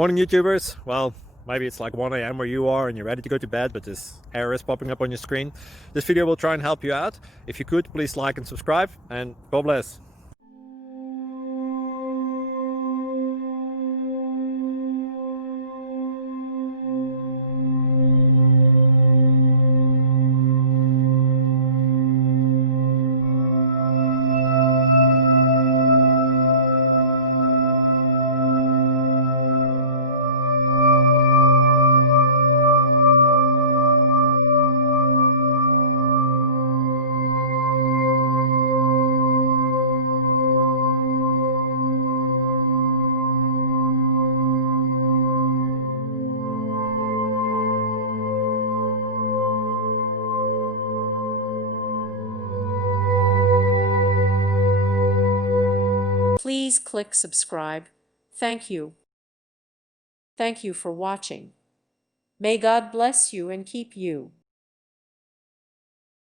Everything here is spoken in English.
Morning YouTubers. Well, maybe it's like 1 a.m. where you are and you're ready to go to bed, but this error is popping up on your screen. This video will try and help you out. If you could, please like and subscribe, and God bless. Please click subscribe. Thank you. Thank you for watching. May God bless you and keep you.